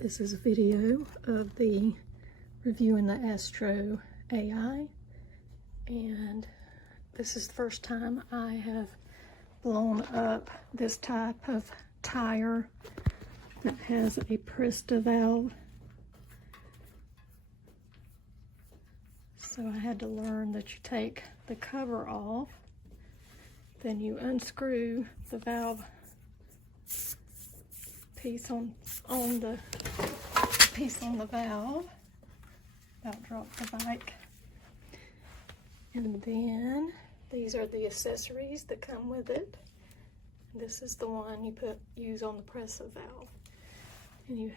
This is a video of the reviewing the AstroAI, and this is the first time I have blown up this type of tire that has a Presta valve. So I had to learn that you take the cover off, then you unscrew the valve piece on the valve. About dropped the bike. And then these are the accessories that come with it. This is the one you use on the Presta valve, and you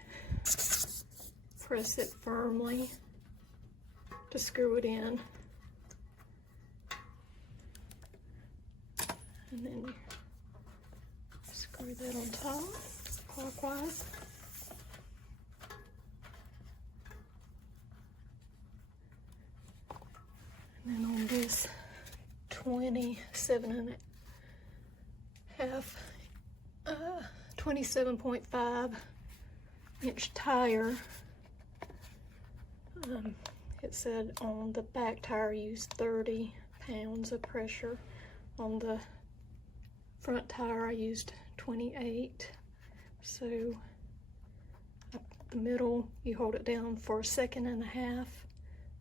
press it firmly to screw it in, and then you screw that on top clockwise. And then on this 27.5 inch tire, it said on the back tire use 30 pounds of pressure. On the front tire I used 28. So up the middle, you hold it down for a second and a half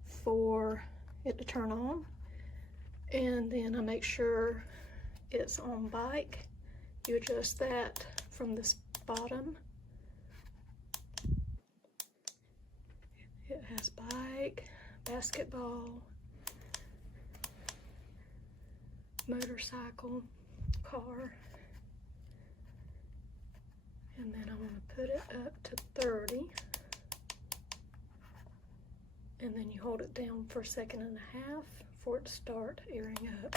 for it to turn on, and then I make sure it's on bike. You adjust that from this bottom. It has bike, basketball, motorcycle, car, and then I'm going to put it up to 30, and then you hold it down for a second and a half for it to start airing up.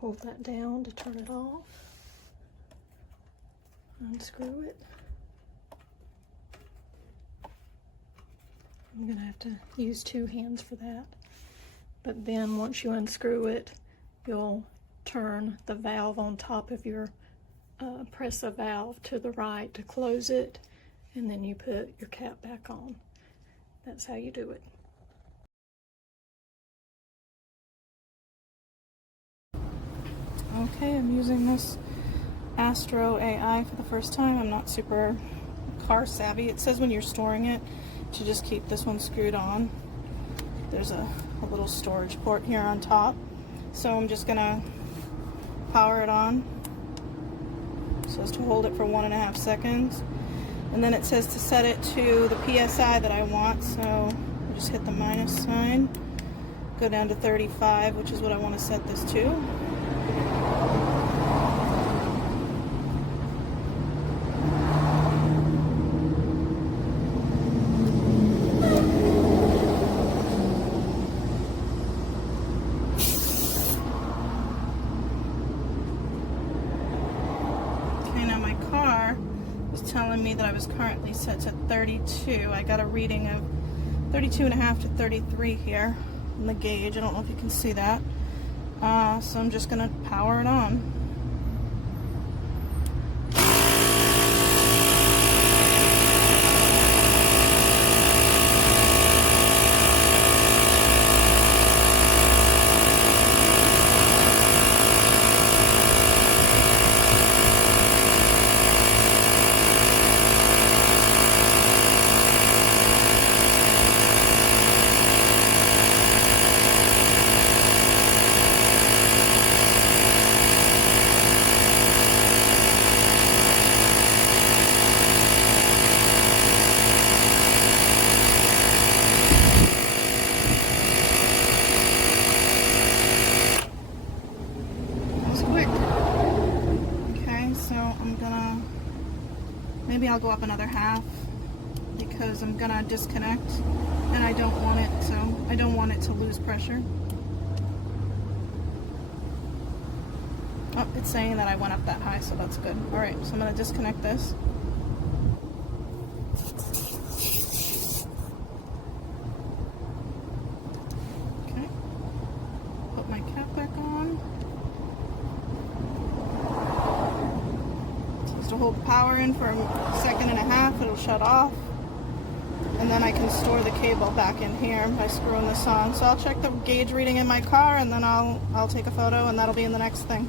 Hold that down to turn it off. Unscrew it. I'm gonna have to use two hands for that. But then once you unscrew it, you'll turn the valve on top of your Presta valve to the right to close it, and then you put your cap back on. That's how you do it. Okay, I'm using this AstroAI for the first time. I'm not super car savvy. It says when you're storing it to just keep this one screwed on. There's a little storage port here on top. So I'm just gonna power it on so as to hold it for 1.5 seconds. And then it says to set it to the PSI that I want. So I'll just hit the minus sign, go down to 35, which is what I want to set this to. Telling me that I was currently set to 32. I got a reading of 32.5 to 33 here on the gauge. I don't know if you can see that. So I'm just gonna power it on. maybe I'll go up another half because I'm gonna disconnect and I don't want it to lose pressure. Oh, it's saying that I went up that high, so that's good. All right, so I'm gonna disconnect this. Okay, put my cap back on. Just to hold power in for a second and a half, it'll shut off. And then I can store the cable back in here by screwing this on. So I'll check the gauge reading in my car and then I'll take a photo and that'll be in the next thing.